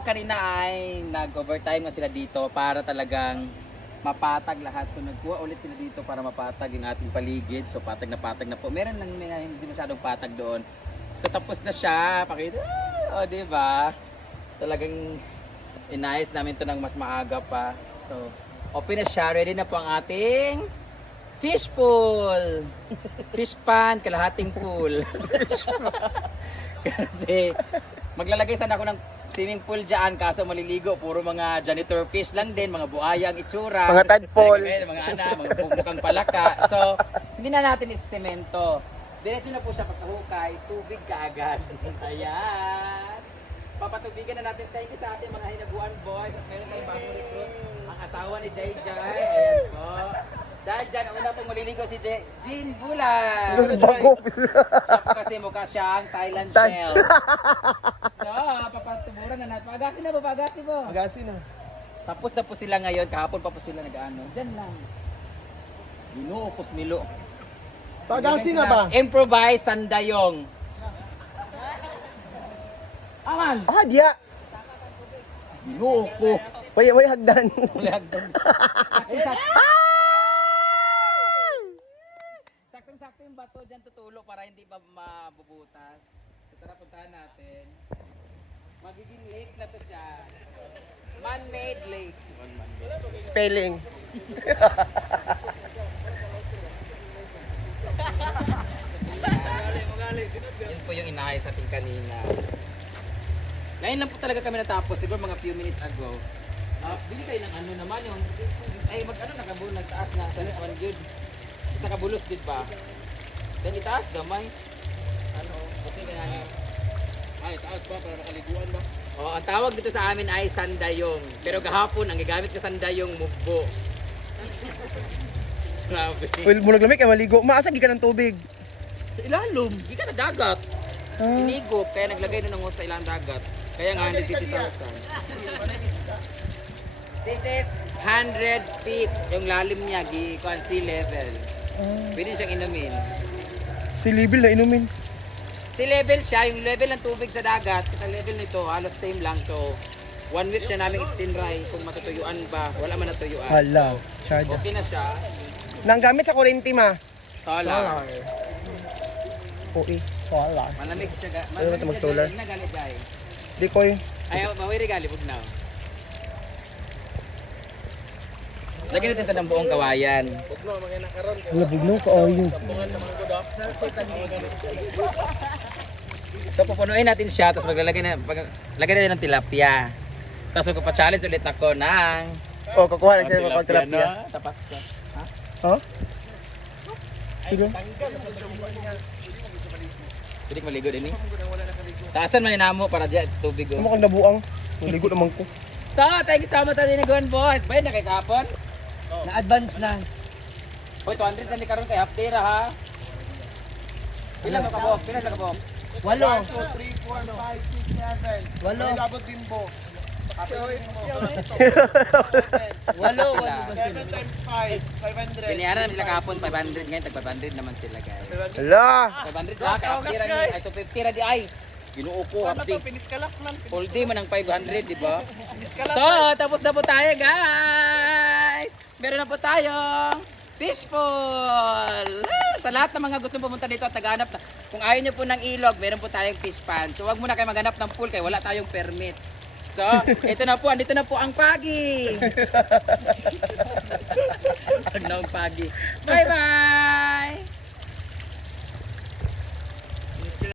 kanina ay nag-overtime nga sila dito para talagang mapatag lahat. So nagkuha ulit sila dito para mapatag yung ating paligid. So patag na po. Meron lang na hindi masyadong patag doon. So tapos na siya. Pakita. O diba? Talagang inayos namin to ng mas maaga pa. So open na siya. Ready na po ang ating fish pool. Fish pan, kalahating pool. Kasi maglalagay sana ako ng swimming pool dyan, kaso maliligo, puro mga janitor fish lang din, mga buhaya ang itsura. Mga tadpole. Mga bukbukang palaka. So, hindi na natin isisemento. Diretso na po siya pagkahukay, tubig kaagad. Ayan. Papatubigan na natin tayo sa ating mga hinaguan boys. At meron tayong bagong recruit, ang asawa ni Jai Jai. Ayan po. Dahil dyan, ang una pong maliligo si Jean Bulan. Bago. Kasi mukha siyang Thailand shell. So, papatuburan na natin. Pagasin na po, pagasin po. Magasin na. Tapos na po sila ngayon, kahapon pa po sila nag-ano. Diyan lang. Ginoo, kusmilo. Pagasin na ba? Improvise sandayong. Aman! Ah, diya. Ginoo ko. Way hagdan. Wala hagdan. Saktong-sakto yung bato dyan tutulo para hindi pa mabubutas. So, tara puntahan natin. Magiging lake na to siya. Man-made lake. Spelling. Yun po yung inaayos sa ating kanina. Ngayon lang po talaga kami natapos. Siguro mga few minutes ago. Bili kayo ng ano naman yun. Ay mag-ano nakabulo, nagtaas na. Sa one good. Sa kabulos din ba? Then itaas gamay. Ano? Okay kaya nyo. Ay, taas ba para nakaliguan ba? Oh, ang tawag dito sa amin ay sandayong. Pero gahapon ang gagamit ko sandayong mugbo. Grabe. Well, mula lamig kay maligo. Maasa gi ka ng tubig. Sa ilalom, hindi ka na dagat. Inigop, kaya naglagay na ng sa ilang dagat. Kaya nga 150,000. This is 100 feet. Yung lalim niya, gikan sea level. Pwede siyang inumin. Si Libil na inumin. Sea level siya, yung level ng tubig sa dagat, ang level nito, halos same lang. So, 1 week siya namin itinry kung matutuyuan ba. Wala man natuyuan. Hala, chada. Okay na siya. Nang gamit sa kuryente ma. Solar. Oi, solar. Malamig siya. Ayaw natin mag-solar. Hindi na galit dahil. Di ko yun. Ayaw, mawiri gali, huwag na. Lagyan natin ito ng buong kawayan. Labog na ka ayun. So pupunuin natin siya, tapos lagyan natin ng tilapia. Tapos magpa-challenge ulit ako ng Oh, kukuha lang sa'yo kapag tilapia. Tapas ko. Ha? Ha? Sige. Pwede ko maligo din eh. Taasan man inamo para diyan tubig Ano oh. kang nabuang? Naligo naman ko. So, thank you so much din Gon boys. Bay na kay kapon. Na-advance na. Hoy, 200 na ni karon kay half day ra ha. Pila mo kabok? Pila ka kabok? 8. 3, 4, 5, 6, 7. Walo. Labot bimbo. Walo. 7 times 5, 500. Binayaran naman sila kahapon 500 ngayon tag 500 naman sila guys. Hala. 500 ba? Kapira ni ay 250 ra di ay. Ginoo ko Ano update. to? Piniskalas man. Full day man ang 500, di ba? Piniskalas. So, tapos na po tayo, guys. Meron na po tayong fish pool. Sa lahat ng mga gusto pumunta dito at naghanap na. Kung ayaw nyo po ng ilog, meron po tayong fish pan. So, wag muna kayo maghanap ng pool kaya wala tayong permit. So, ito na po, andito na po ang pagi. Ang pagi. Bye-bye!